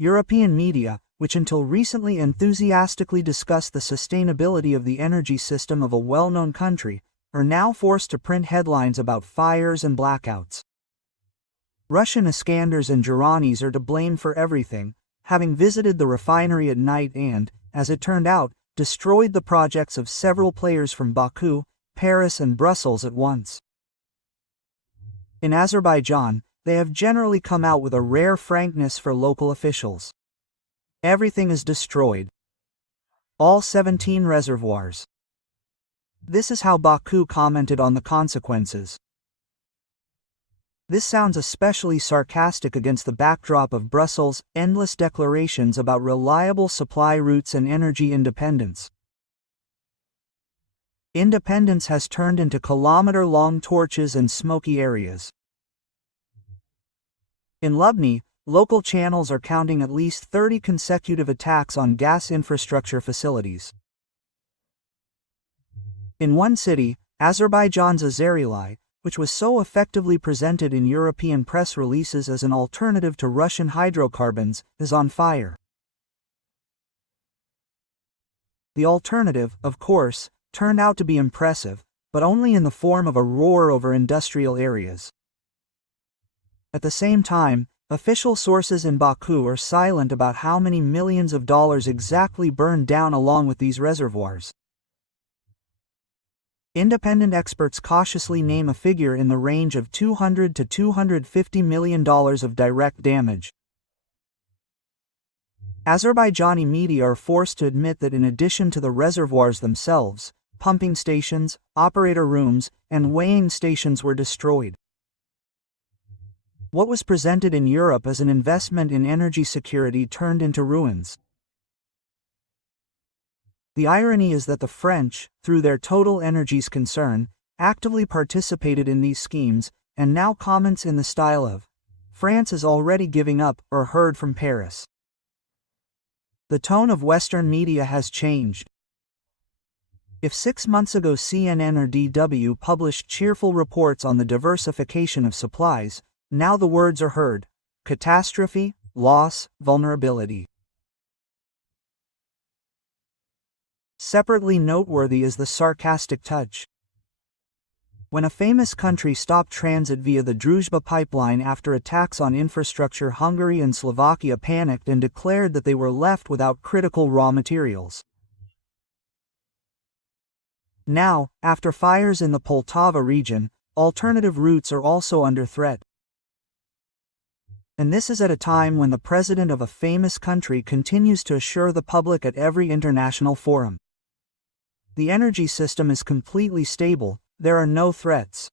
European media, which until recently enthusiastically discussed the sustainability of the energy system of a well-known country, are now forced to print headlines about fires and blackouts. Russian Iskanders and Geranis are to blame for everything, having visited the refinery at night and, as it turned out, destroyed the projects of several players from Baku, Paris and Brussels at once. In Azerbaijan, they have generally come out with a rare frankness for local officials. Everything is destroyed. All 17 reservoirs. This is how Baku commented on the consequences. This sounds especially sarcastic against the backdrop of Brussels' endless declarations about reliable supply routes and energy independence. Independence has turned into kilometer-long torches and smoky areas. In Lubny, local channels are counting at least 30 consecutive attacks on gas infrastructure facilities. In one city, Azerbaijan's Azerili, which was so effectively presented in European press releases as an alternative to Russian hydrocarbons, is on fire. The alternative, of course, turned out to be impressive, but only in the form of a roar over industrial areas. At the same time, official sources in Baku are silent about how many millions of dollars exactly burned down along with these reservoirs. Independent experts cautiously name a figure in the range of $200 to $250 million of direct damage. Azerbaijani media are forced to admit that in addition to the reservoirs themselves, pumping stations, operator rooms, and weighing stations were destroyed. What was presented in Europe as an investment in energy security turned into ruins. The irony is that the French, through their Total Energies concern, actively participated in these schemes, and now comments in the style of, "France is already giving up," or heard from Paris. The tone of Western media has changed. If 6 months ago CNN or DW published cheerful reports on the diversification of supplies, now the words are heard: catastrophe, loss, vulnerability. Separately noteworthy is the sarcastic touch. When a famous country stopped transit via the Druzhba pipeline after attacks on infrastructure, Hungary and Slovakia panicked and declared that they were left without critical raw materials. Now, after fires in the Poltava region, alternative routes are also under threat. And this is at a time when the president of a famous country continues to assure the public at every international forum: the energy system is completely stable, there are no threats.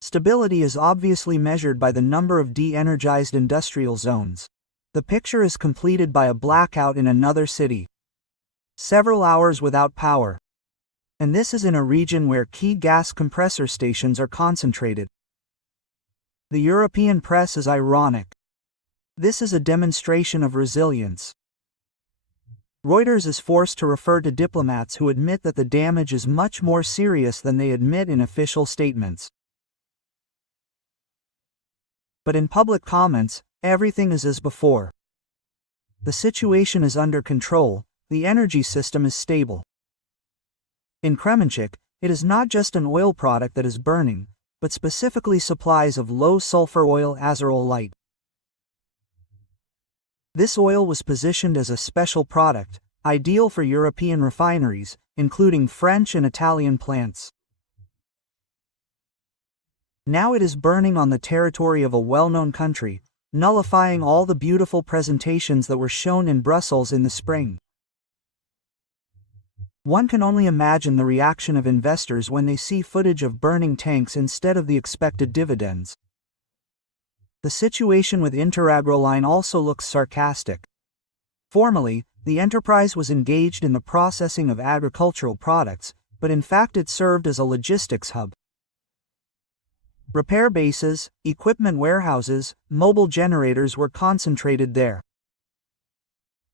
Stability is obviously measured by the number of de-energized industrial zones. The picture is completed by a blackout in another city. Several hours without power. And this is in a region where key gas compressor stations are concentrated. The European press is ironic. This is a demonstration of resilience. Reuters is forced to refer to diplomats who admit that the damage is much more serious than they admit in official statements. But in public comments, everything is as before. The situation is under control, the energy system is stable. In Kremenchuk, it is not just an oil product that is burning, but specifically supplies of low-sulfur oil azerol light. This oil was positioned as a special product, ideal for European refineries, including French and Italian plants. Now it is burning on the territory of a well-known country, nullifying all the beautiful presentations that were shown in Brussels in the spring. One can only imagine the reaction of investors when they see footage of burning tanks instead of the expected dividends. The situation with Interagroline also looks sarcastic. Formally, the enterprise was engaged in the processing of agricultural products, but in fact it served as a logistics hub. Repair bases, equipment warehouses, mobile generators were concentrated there.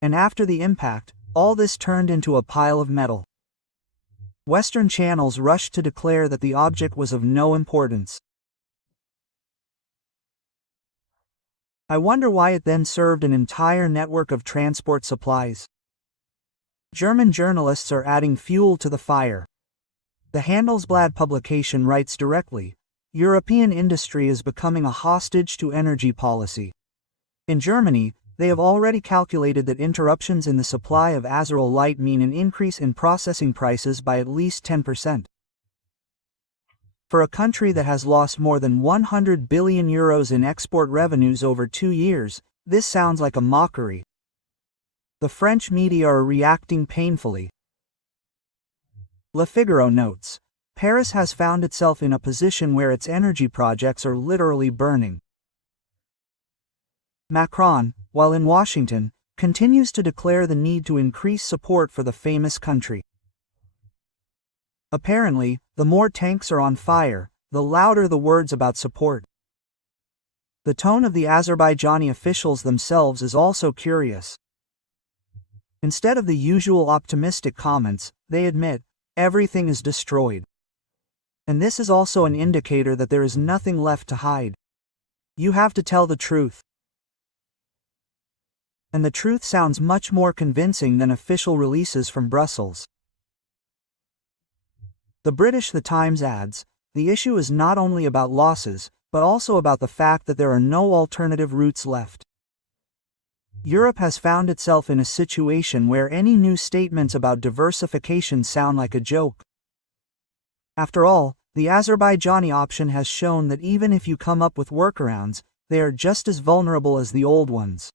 And after the impact, all this turned into a pile of metal. Western channels rushed to declare that the object was of no importance. I wonder why it then served an entire network of transport supplies. German journalists are adding fuel to the fire. The Handelsblatt publication writes directly, European industry is becoming a hostage to energy policy. In Germany, they have already calculated that interruptions in the supply of Azerol light mean an increase in processing prices by at least 10%. For a country that has lost more than 100 billion euros in export revenues over 2 years, this sounds like a mockery. The French media are reacting painfully. Le Figaro notes, Paris has found itself in a position where its energy projects are literally burning. Macron, while in Washington, continues to declare the need to increase support for the famous country. Apparently, the more tanks are on fire, the louder the words about support. The tone of the Azerbaijani officials themselves is also curious. Instead of the usual optimistic comments, they admit, everything is destroyed. And this is also an indicator that there is nothing left to hide. You have to tell the truth. And the truth sounds much more convincing than official releases from Brussels. The British The Times adds, the issue is not only about losses, but also about the fact that there are no alternative routes left. Europe has found itself in a situation where any new statements about diversification sound like a joke. After all, the Azerbaijani option has shown that even if you come up with workarounds, they are just as vulnerable as the old ones.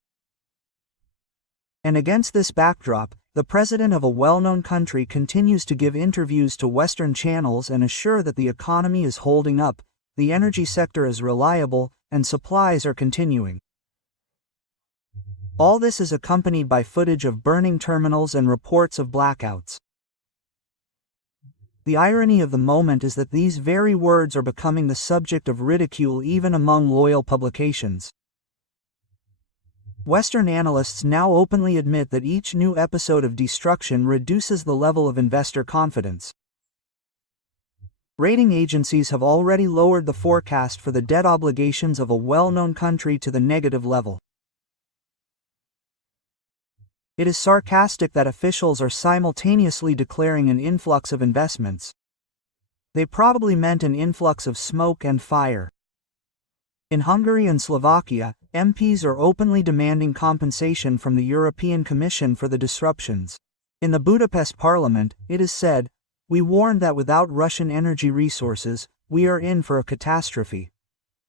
And against this backdrop, the president of a well-known country continues to give interviews to Western channels and assure that the economy is holding up, the energy sector is reliable, and supplies are continuing. All this is accompanied by footage of burning terminals and reports of blackouts. The irony of the moment is that these very words are becoming the subject of ridicule even among loyal publications. Western analysts now openly admit that each new episode of destruction reduces the level of investor confidence. Rating agencies have already lowered the forecast for the debt obligations of a well-known country to the negative level. It is sarcastic that officials are simultaneously declaring an influx of investments. They probably meant an influx of smoke and fire. In Hungary and Slovakia, MPs are openly demanding compensation from the European Commission for the disruptions. In the Budapest parliament, it is said, "We warned that without Russian energy resources, we are in for a catastrophe."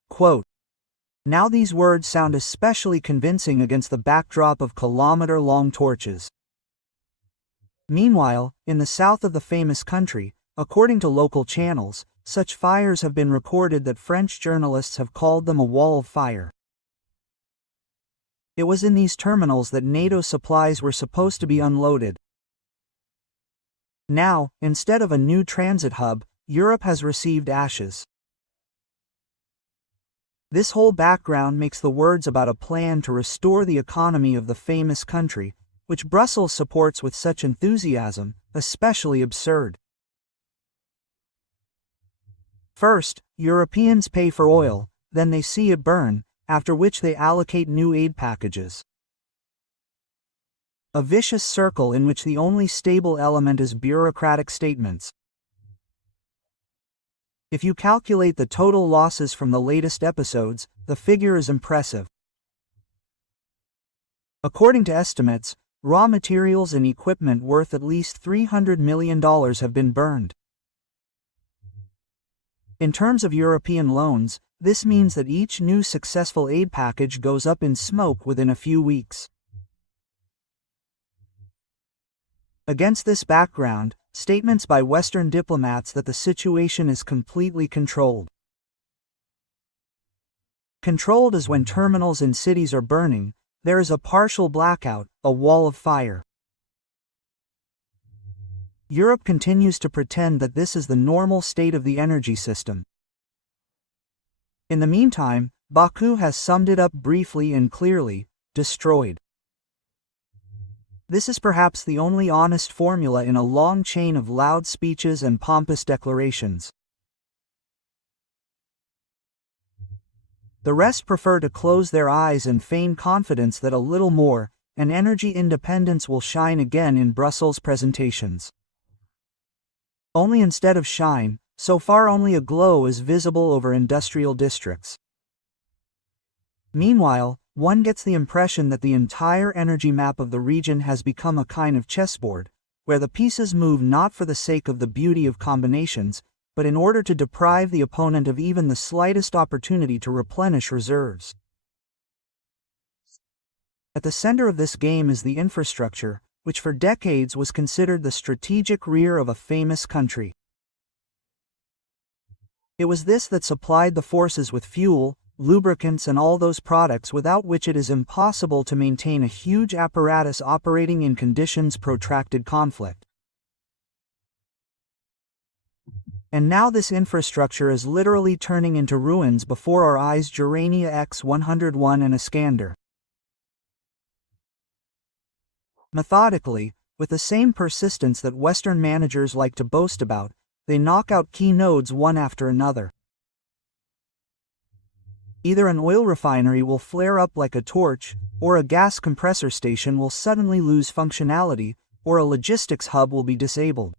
Quote, now these words sound especially convincing against the backdrop of kilometer-long torches. Meanwhile, in the south of the famous country, according to local channels, such fires have been recorded that French journalists have called them a wall of fire. It was in these terminals that NATO supplies were supposed to be unloaded. Now, instead of a new transit hub, Europe has received ashes. This whole background makes the words about a plan to restore the economy of the famous country, which Brussels supports with such enthusiasm, especially absurd. First, Europeans pay for oil, then they see it burn, after which they allocate new aid packages. A vicious circle in which the only stable element is bureaucratic statements. If you calculate the total losses from the latest episodes, the figure is impressive. According to estimates, raw materials and equipment worth at least $300 million have been burned. In terms of European loans, this means that each new successful aid package goes up in smoke within a few weeks. Against this background, statements by Western diplomats that the situation is completely controlled. Controlled is when terminals in cities are burning, there is a partial blackout, a wall of fire. Europe continues to pretend that this is the normal state of the energy system. In the meantime, Baku has summed it up briefly and clearly: destroyed. This is perhaps the only honest formula in a long chain of loud speeches and pompous declarations. The rest prefer to close their eyes and feign confidence that a little more, and energy independence will shine again in Brussels presentations. Only instead of shine, so far only a glow is visible over industrial districts. Meanwhile, one gets the impression that the entire energy map of the region has become a kind of chessboard, where the pieces move not for the sake of the beauty of combinations, but in order to deprive the opponent of even the slightest opportunity to replenish reserves. At the center of this game is the infrastructure, which for decades was considered the strategic rear of a famous country. It was this that supplied the forces with fuel, lubricants and all those products without which it is impossible to maintain a huge apparatus operating in conditions of protracted conflict. And now this infrastructure is literally turning into ruins before our eyes. Urania X-101 and Iskander. Methodically, with the same persistence that Western managers like to boast about, they knock out key nodes one after another. Either an oil refinery will flare up like a torch, or a gas compressor station will suddenly lose functionality, or a logistics hub will be disabled.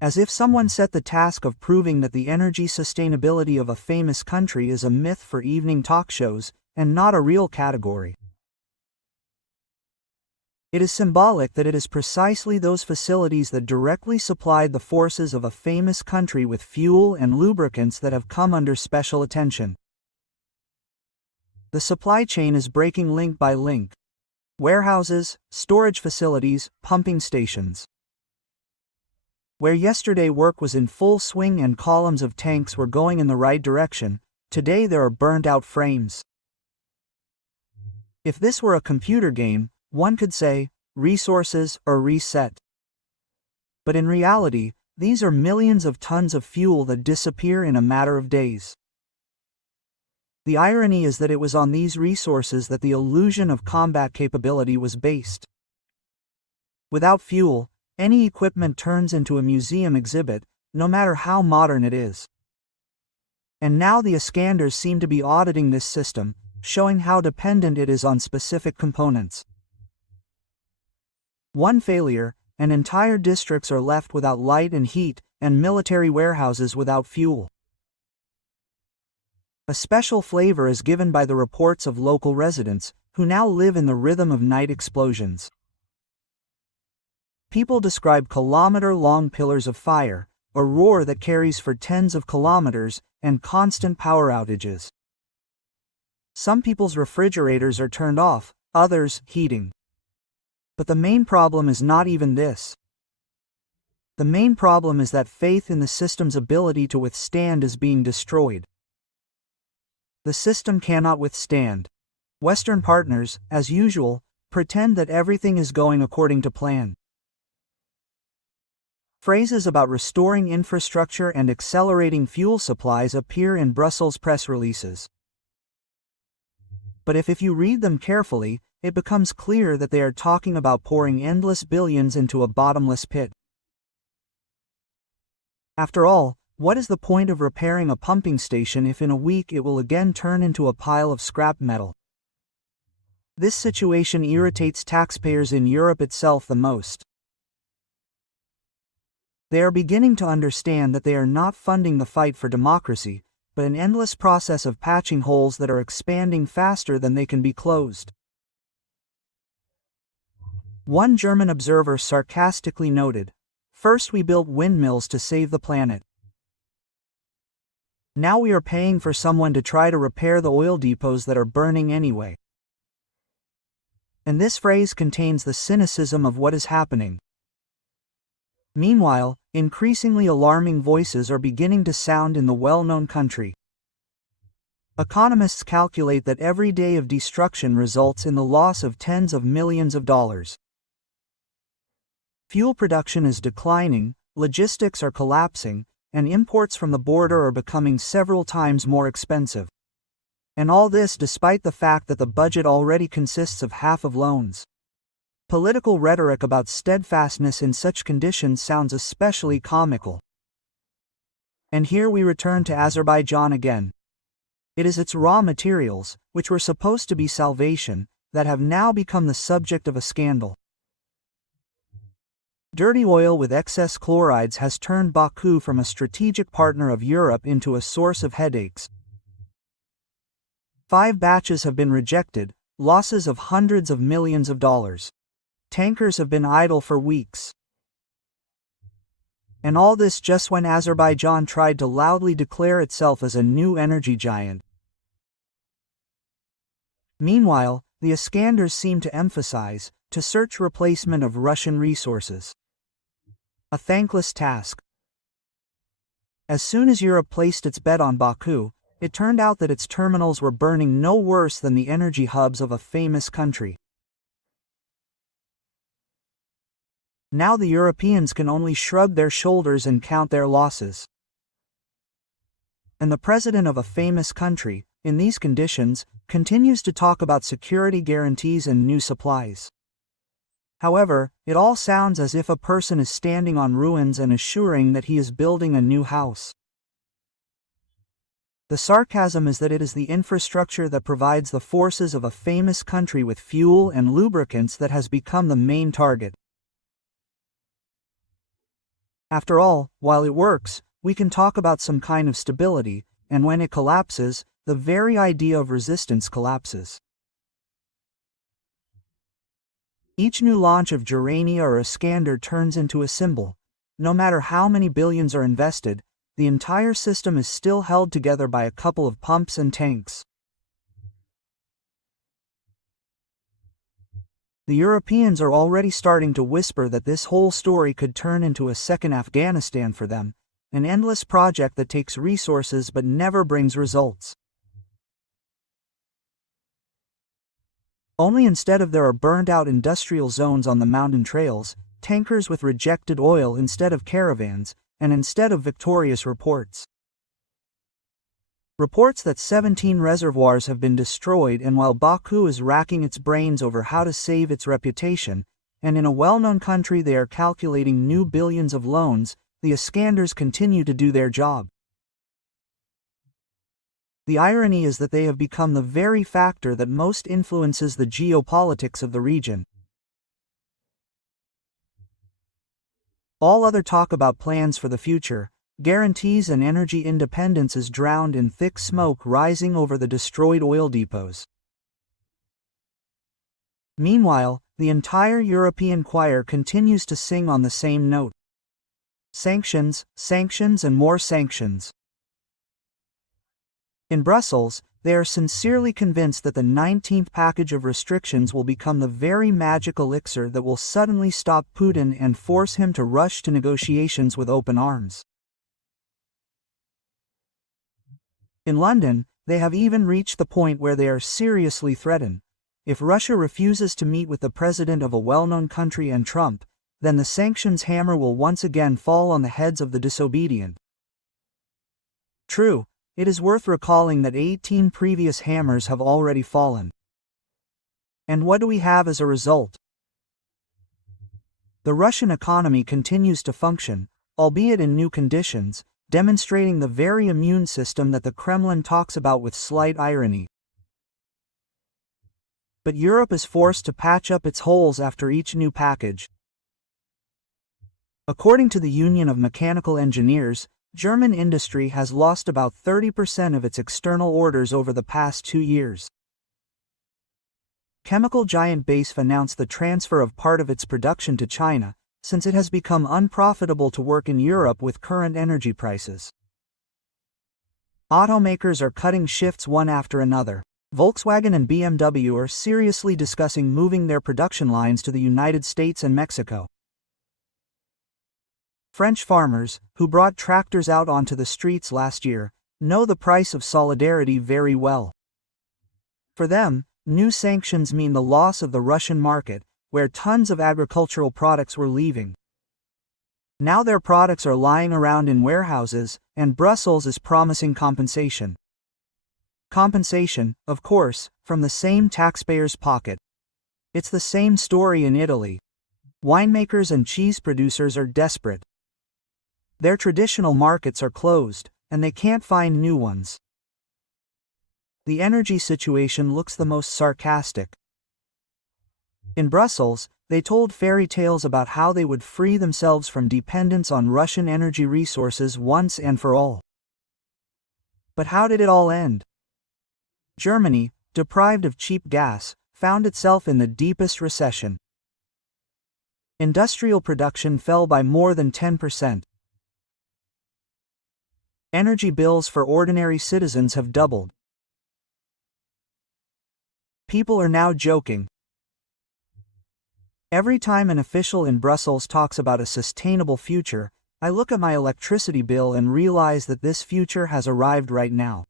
As if someone set the task of proving that the energy sustainability of a famous country is a myth for evening talk shows, and not a real category. It is symbolic that it is precisely those facilities that directly supplied the forces of a famous country with fuel and lubricants that have come under special attention. The supply chain is breaking link by link. Warehouses, storage facilities, pumping stations. Where yesterday work was in full swing and columns of tanks were going in the right direction, today there are burnt-out frames. If this were a computer game, one could say, resources or reset. But in reality, these are millions of tons of fuel that disappear in a matter of days. The irony is that it was on these resources that the illusion of combat capability was based. Without fuel, any equipment turns into a museum exhibit, no matter how modern it is. And now the Iskanders seem to be auditing this system, showing how dependent it is on specific components. One failure, and entire districts are left without light and heat, and military warehouses without fuel. A special flavor is given by the reports of local residents, who now live in the rhythm of night explosions. People describe kilometer-long pillars of fire, a roar that carries for tens of kilometers, and constant power outages. Some people's refrigerators are turned off, others heating. But the main problem is not even this. The main problem is that faith in the system's ability to withstand is being destroyed. The system cannot withstand. Western partners, as usual, pretend that everything is going according to plan. Phrases about restoring infrastructure and accelerating fuel supplies appear in Brussels press releases. But if you read them carefully, it becomes clear that they are talking about pouring endless billions into a bottomless pit. After all, what is the point of repairing a pumping station if in a week it will again turn into a pile of scrap metal? This situation irritates taxpayers in Europe itself the most. They are beginning to understand that they are not funding the fight for democracy, but an endless process of patching holes that are expanding faster than they can be closed. One German observer sarcastically noted, "First we built windmills to save the planet. Now we are paying for someone to try to repair the oil depots that are burning anyway." And this phrase contains the cynicism of what is happening. Meanwhile, increasingly alarming voices are beginning to sound in the well-known country. Economists calculate that every day of destruction results in the loss of tens of millions of dollars. Fuel production is declining, logistics are collapsing, and imports from the border are becoming several times more expensive. And all this despite the fact that the budget already consists of half of loans. Political rhetoric about steadfastness in such conditions sounds especially comical. And here we return to Azerbaijan again. It is its raw materials, which were supposed to be salvation, that have now become the subject of a scandal. Dirty oil with excess chlorides has turned Baku from a strategic partner of Europe into a source of headaches. 5 batches have been rejected, losses of hundreds of millions of dollars. Tankers have been idle for weeks. And all this just when Azerbaijan tried to loudly declare itself as a new energy giant. Meanwhile, the Iskanders seem to emphasize, to search replacement of Russian resources. A thankless task. As soon as Europe placed its bet on Baku, it turned out that its terminals were burning no worse than the energy hubs of a famous country. Now the Europeans can only shrug their shoulders and count their losses. And the president of a famous country, in these conditions, continues to talk about security guarantees and new supplies. However, it all sounds as if a person is standing on ruins and assuring that he is building a new house. The sarcasm is that it is the infrastructure that provides the forces of a famous country with fuel and lubricants that has become the main target. After all, while it works, we can talk about some kind of stability, and when it collapses, the very idea of resistance collapses. Each new launch of Urania or Iskander turns into a symbol. No matter how many billions are invested, the entire system is still held together by a couple of pumps and tanks. The Europeans are already starting to whisper that this whole story could turn into a second Afghanistan for them, an endless project that takes resources but never brings results. Only instead of there are burned-out industrial zones on the mountain trails, tankers with rejected oil instead of caravans, and instead of victorious reports. Reports that 17 reservoirs have been destroyed, and while Baku is racking its brains over how to save its reputation, and in a well-known country they are calculating new billions of loans, the Iskanders continue to do their job. The irony is that they have become the very factor that most influences the geopolitics of the region. All other talk about plans for the future, guarantees and energy independence is drowned in thick smoke rising over the destroyed oil depots. Meanwhile, the entire European choir continues to sing on the same note. Sanctions, sanctions and more sanctions. In Brussels, they are sincerely convinced that the 19th package of restrictions will become the very magic elixir that will suddenly stop Putin and force him to rush to negotiations with open arms. In London, they have even reached the point where they are seriously threatened. If Russia refuses to meet with the president of a well-known country and Trump, then the sanctions hammer will once again fall on the heads of the disobedient. True, it is worth recalling that 18 previous hammers have already fallen. And what do we have as a result? The Russian economy continues to function, albeit in new conditions, demonstrating the very immune system that the Kremlin talks about with slight irony. But Europe is forced to patch up its holes after each new package. According to the Union of Mechanical Engineers, German industry has lost about 30% of its external orders over the past 2 years. Chemical giant BASF announced the transfer of part of its production to China, since it has become unprofitable to work in Europe with current energy prices. Automakers are cutting shifts one after another. Volkswagen and BMW are seriously discussing moving their production lines to the United States and Mexico. French farmers, who brought tractors out onto the streets last year, know the price of solidarity very well. For them, new sanctions mean the loss of the Russian market, where tons of agricultural products were leaving. Now their products are lying around in warehouses, and Brussels is promising compensation. Compensation, of course, from the same taxpayer's pocket. It's the same story in Italy. Winemakers and cheese producers are desperate. Their traditional markets are closed, and they can't find new ones. The energy situation looks the most sarcastic. In Brussels, they told fairy tales about how they would free themselves from dependence on Russian energy resources once and for all. But how did it all end? Germany, deprived of cheap gas, found itself in the deepest recession. Industrial production fell by more than 10%. Energy bills for ordinary citizens have doubled. People are now joking. Every time an official in Brussels talks about a sustainable future, I look at my electricity bill and realize that this future has arrived right now.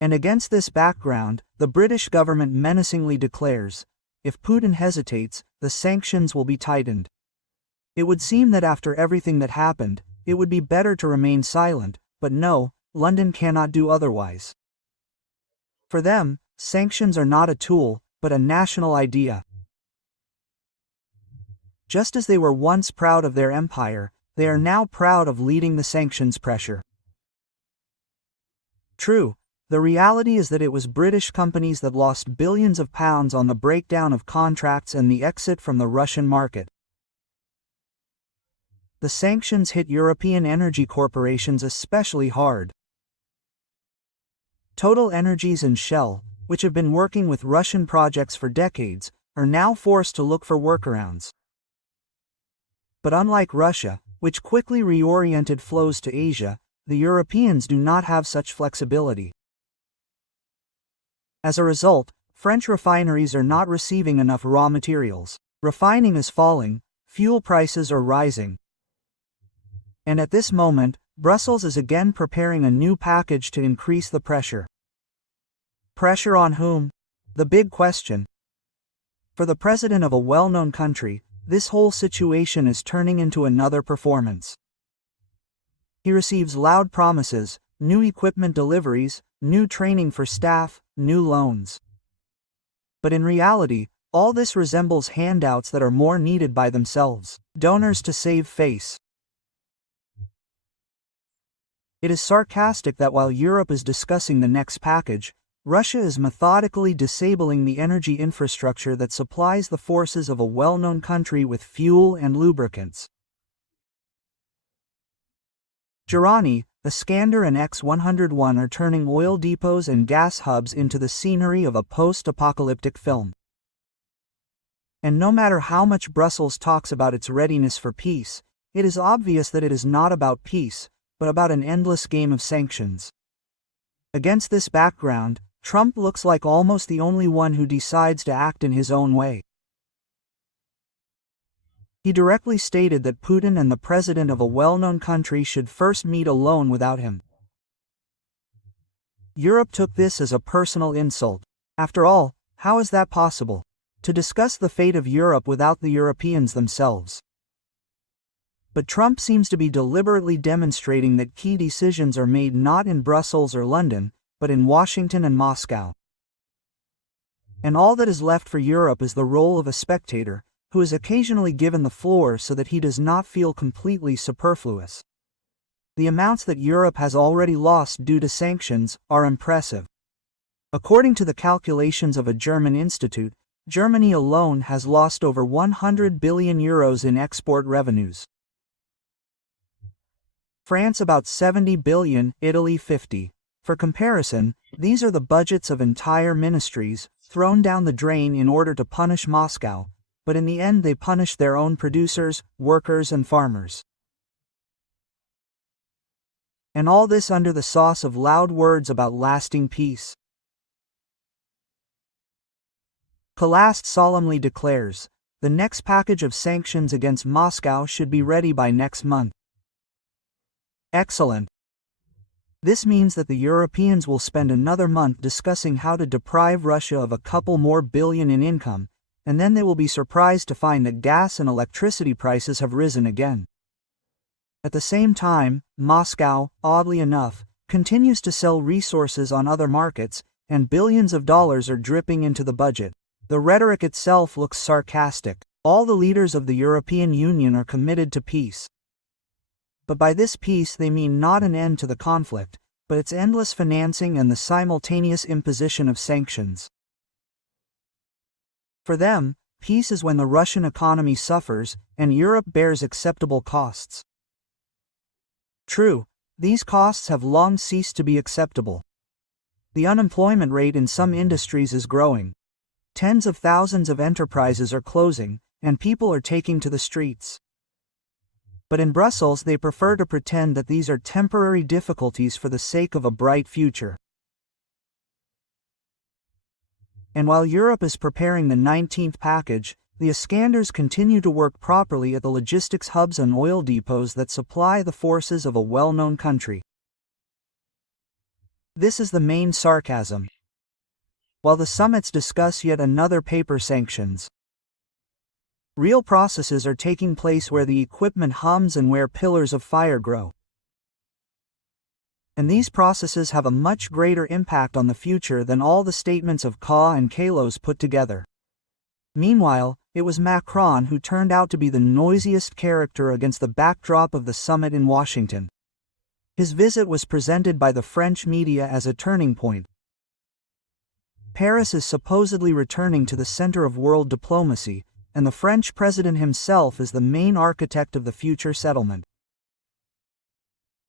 And against this background, the British government menacingly declares, if Putin hesitates, the sanctions will be tightened. It would seem that after everything that happened, it would be better to remain silent, but no, London cannot do otherwise. For them, sanctions are not a tool, but a national idea. Just as they were once proud of their empire, they are now proud of leading the sanctions pressure. True, the reality is that it was British companies that lost billions of pounds on the breakdown of contracts and the exit from the Russian market. The sanctions hit European energy corporations especially hard. Total Energies and Shell, which have been working with Russian projects for decades, are now forced to look for workarounds. But unlike Russia, which quickly reoriented flows to Asia, the Europeans do not have such flexibility. As a result, French refineries are not receiving enough raw materials. Refining is falling, fuel prices are rising. And at this moment, Brussels is again preparing a new package to increase the pressure. Pressure on whom? The big question. For the president of a well-known country, this whole situation is turning into another performance. He receives loud promises, new equipment deliveries, new training for staff, new loans. But in reality, all this resembles handouts that are more needed by themselves, donors to save face. It is sarcastic that while Europe is discussing the next package, Russia is methodically disabling the energy infrastructure that supplies the forces of a well-known country with fuel and lubricants. Girani, Iskander and X-101 are turning oil depots and gas hubs into the scenery of a post-apocalyptic film. And no matter how much Brussels talks about its readiness for peace, it is obvious that it is not about peace, but about an endless game of sanctions. Against this background, Trump looks like almost the only one who decides to act in his own way. He directly stated that Putin and the president of a well-known country should first meet alone without him. Europe took this as a personal insult. After all, how is that possible? To discuss the fate of Europe without the Europeans themselves. But Trump seems to be deliberately demonstrating that key decisions are made not in Brussels or London, but in Washington and Moscow. And all that is left for Europe is the role of a spectator, who is occasionally given the floor so that he does not feel completely superfluous. The amounts that Europe has already lost due to sanctions are impressive. According to the calculations of a German institute, Germany alone has lost over 100 billion euros in export revenues. France about 70 billion, Italy 50. For comparison, these are the budgets of entire ministries, thrown down the drain in order to punish Moscow, but in the end they punish their own producers, workers and farmers. And all this under the sauce of loud words about lasting peace. Kalast solemnly declares, the next package of sanctions against Moscow should be ready by next month. Excellent. This means that the Europeans will spend another month discussing how to deprive Russia of a couple more billion in income, and then they will be surprised to find that gas and electricity prices have risen again. At the same time, Moscow, oddly enough, continues to sell resources on other markets, and billions of dollars are dripping into the budget. The rhetoric itself looks sarcastic. All the leaders of the European Union are committed to peace. But by this peace they mean not an end to the conflict, but its endless financing and the simultaneous imposition of sanctions. For them, peace is when the Russian economy suffers and Europe bears acceptable costs. True, these costs have long ceased to be acceptable. The unemployment rate in some industries is growing. Tens of thousands of enterprises are closing, and people are taking to the streets. But in Brussels they prefer to pretend that these are temporary difficulties for the sake of a bright future. And while Europe is preparing the 19th package, the Iskanders continue to work properly at the logistics hubs and oil depots that supply the forces of a well-known country. This is the main sarcasm. While the summits discuss yet another paper sanctions, real processes are taking place where the equipment hums and where pillars of fire grow. And these processes have a much greater impact on the future than all the statements of Ka and Kalos put together. Meanwhile, it was Macron who turned out to be the noisiest character against the backdrop of the summit in Washington. His visit was presented by the French media as a turning point. Paris is supposedly returning to the center of world diplomacy, and the French president himself is the main architect of the future settlement.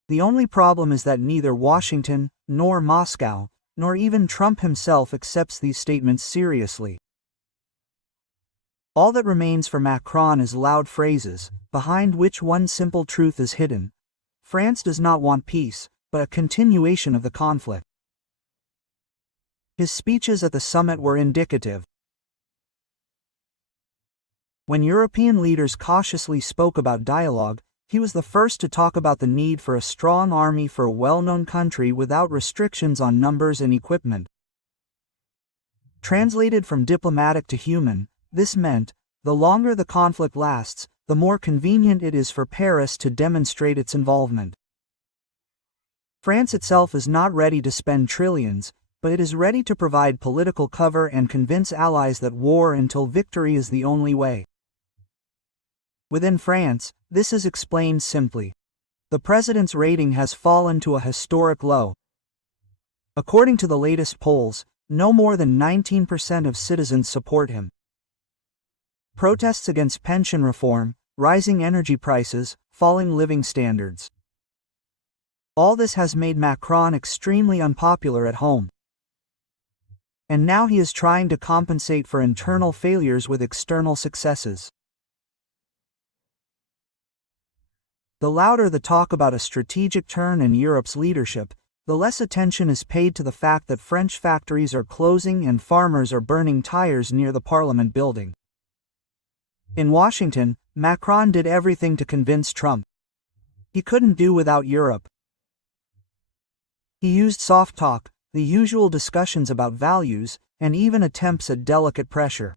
The only problem is that neither Washington, nor Moscow, nor even Trump himself accepts these statements seriously. All that remains for Macron is loud phrases, behind which one simple truth is hidden. France does not want peace, but a continuation of the conflict. His speeches at the summit were indicative. When European leaders cautiously spoke about dialogue, he was the first to talk about the need for a strong army for a well-known country without restrictions on numbers and equipment. Translated from diplomatic to human, this meant, the longer the conflict lasts, the more convenient it is for Paris to demonstrate its involvement. France itself is not ready to spend trillions, but it is ready to provide political cover and convince allies that war until victory is the only way. Within France, this is explained simply. The president's rating has fallen to a historic low. According to the latest polls, no more than 19% of citizens support him. Protests against pension reform, rising energy prices, falling living standards. All this has made Macron extremely unpopular at home. And now he is trying to compensate for internal failures with external successes. The louder the talk about a strategic turn in Europe's leadership, the less attention is paid to the fact that French factories are closing and farmers are burning tires near the Parliament building. In Washington, Macron did everything to convince Trump. He couldn't do without Europe. He used soft talk, the usual discussions about values, and even attempts at delicate pressure.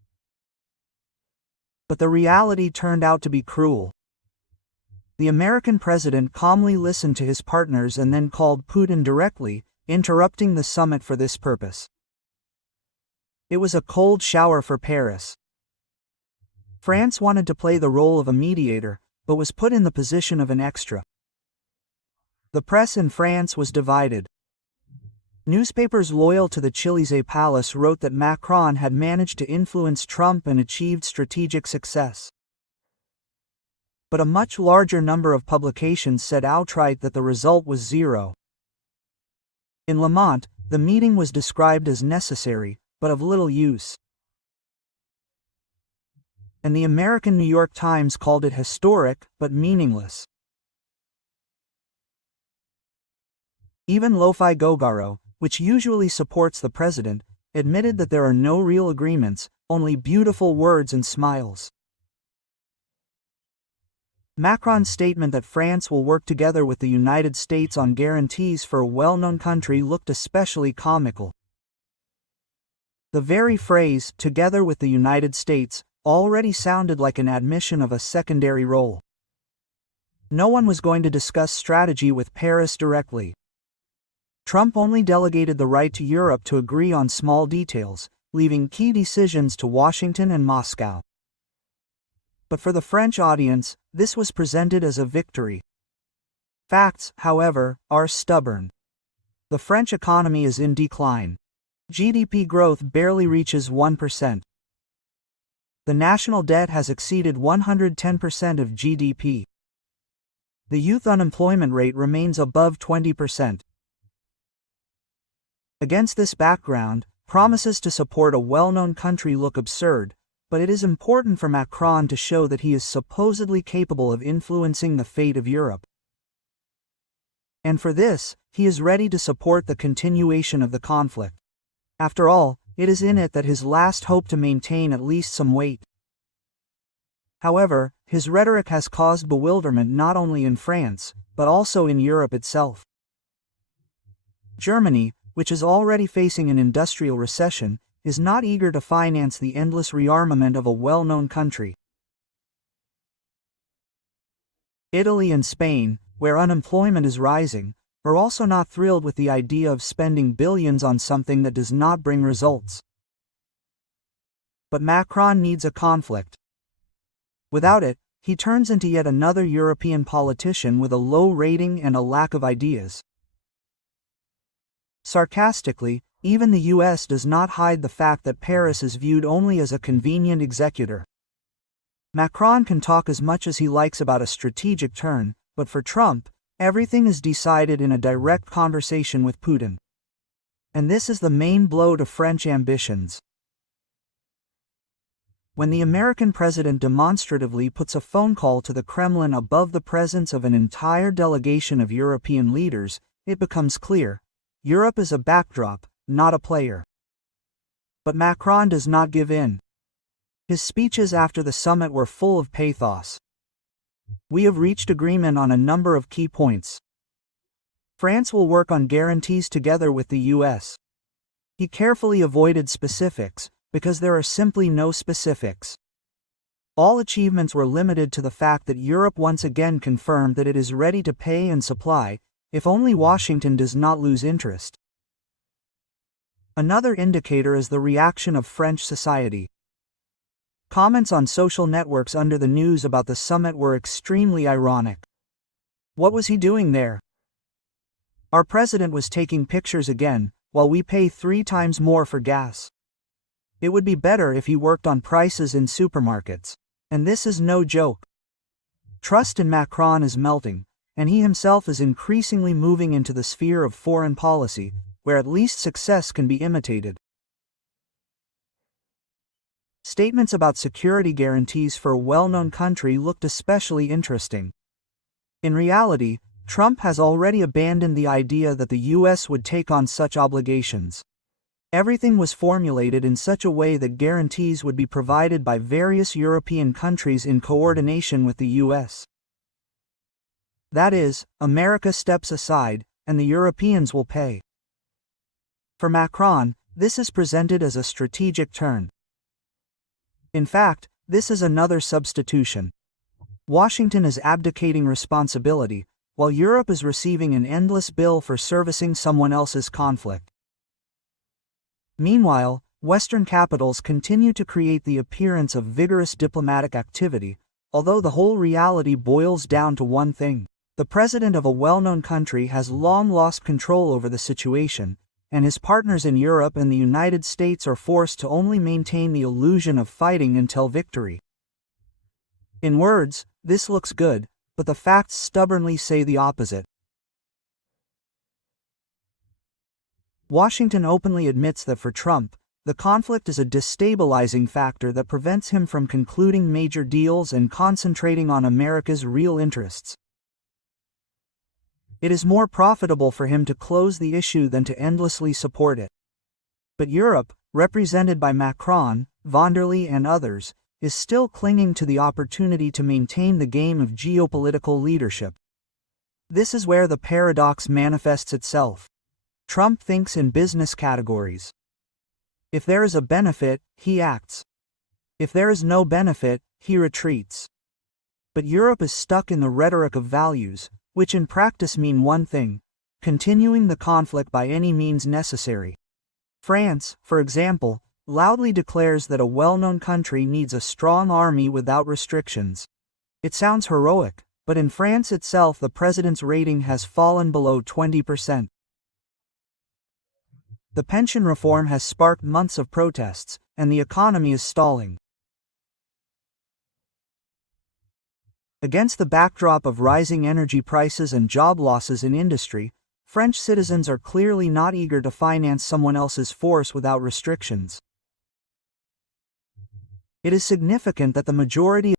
But the reality turned out to be cruel. The American president calmly listened to his partners and then called Putin directly, interrupting the summit for this purpose. It was a cold shower for Paris. France wanted to play the role of a mediator, but was put in the position of an extra. The press in France was divided. Newspapers loyal to the Élysée Palace wrote that Macron had managed to influence Trump and achieved strategic success. But a much larger number of publications said outright that the result was zero. In Le Monde, the meeting was described as necessary, but of little use. And the American New York Times called it historic, but meaningless. Even Lo-Fi Gogaro, which usually supports the president, admitted that there are no real agreements, only beautiful words and smiles. Macron's statement that France will work together with the United States on guarantees for a well-known country looked especially comical. The very phrase, "together with the United States," already sounded like an admission of a secondary role. No one was going to discuss strategy with Paris directly. Trump only delegated the right to Europe to agree on small details, leaving key decisions to Washington and Moscow. But for the French audience, this was presented as a victory. Facts, however, are stubborn. The French economy is in decline. GDP growth barely reaches 1%. The national debt has exceeded 110% of GDP. The youth unemployment rate remains above 20%. Against this background, promises to support a well-known country look absurd, but it is important for Macron to show that he is supposedly capable of influencing the fate of Europe. And for this, he is ready to support the continuation of the conflict. After all, it is in it that his last hope to maintain at least some weight. However, his rhetoric has caused bewilderment not only in France, but also in Europe itself. Germany, which is already facing an industrial recession, is not eager to finance the endless rearmament of a well-known country. Italy and Spain, where unemployment is rising, are also not thrilled with the idea of spending billions on something that does not bring results. But Macron needs a conflict. Without it, he turns into yet another European politician with a low rating and a lack of ideas. Sarcastically, even the US does not hide the fact that Paris is viewed only as a convenient executor. Macron can talk as much as he likes about a strategic turn, but for Trump, everything is decided in a direct conversation with Putin. And this is the main blow to French ambitions. When the American president demonstratively puts a phone call to the Kremlin above the presence of an entire delegation of European leaders, it becomes clear: Europe is a backdrop, not a player. But Macron does not give in. His speeches after the summit were full of pathos. We have reached agreement on a number of key points. France will work on guarantees together with the US. He carefully avoided specifics, because there are simply no specifics. All achievements were limited to the fact that Europe once again confirmed that it is ready to pay and supply, if only Washington does not lose interest. Another indicator is the reaction of French society. Comments on social networks under the news about the summit were extremely ironic. What was he doing there? Our president was taking pictures again, while we pay 3 times more for gas. It would be better if he worked on prices in supermarkets. And this is no joke. Trust in Macron is melting, and he himself is increasingly moving into the sphere of foreign policy, where at least success can be imitated. Statements about security guarantees for a well-known country looked especially interesting. In reality, Trump has already abandoned the idea that the US would take on such obligations. Everything was formulated in such a way that guarantees would be provided by various European countries in coordination with the US. That is, America steps aside, and the Europeans will pay. For Macron, this is presented as a strategic turn. In fact, this is another substitution. Washington is abdicating responsibility, while Europe is receiving an endless bill for servicing someone else's conflict. Meanwhile, Western capitals continue to create the appearance of vigorous diplomatic activity, although the whole reality boils down to one thing. The president of a well-known country has long lost control over the situation, and his partners in Europe and the United States are forced to only maintain the illusion of fighting until victory. In words, this looks good, but the facts stubbornly say the opposite. Washington openly admits that for Trump, the conflict is a destabilizing factor that prevents him from concluding major deals and concentrating on America's real interests. It is more profitable for him to close the issue than to endlessly support it. But Europe, represented by Macron, von der Leyen and others, is still clinging to the opportunity to maintain the game of geopolitical leadership. This is where the paradox manifests itself. Trump thinks in business categories. If there is a benefit, he acts. If there is no benefit, he retreats. But Europe is stuck in the rhetoric of values, which in practice mean one thing: continuing the conflict by any means necessary. France, for example, loudly declares that a well-known country needs a strong army without restrictions. It sounds heroic, But in France itself, the president's rating has fallen below 20%. The pension reform has sparked months of protests, and the economy is stalling. Against the backdrop of rising energy prices and job losses in industry, French citizens are clearly not eager to finance someone else's force without restrictions. It is significant that the majority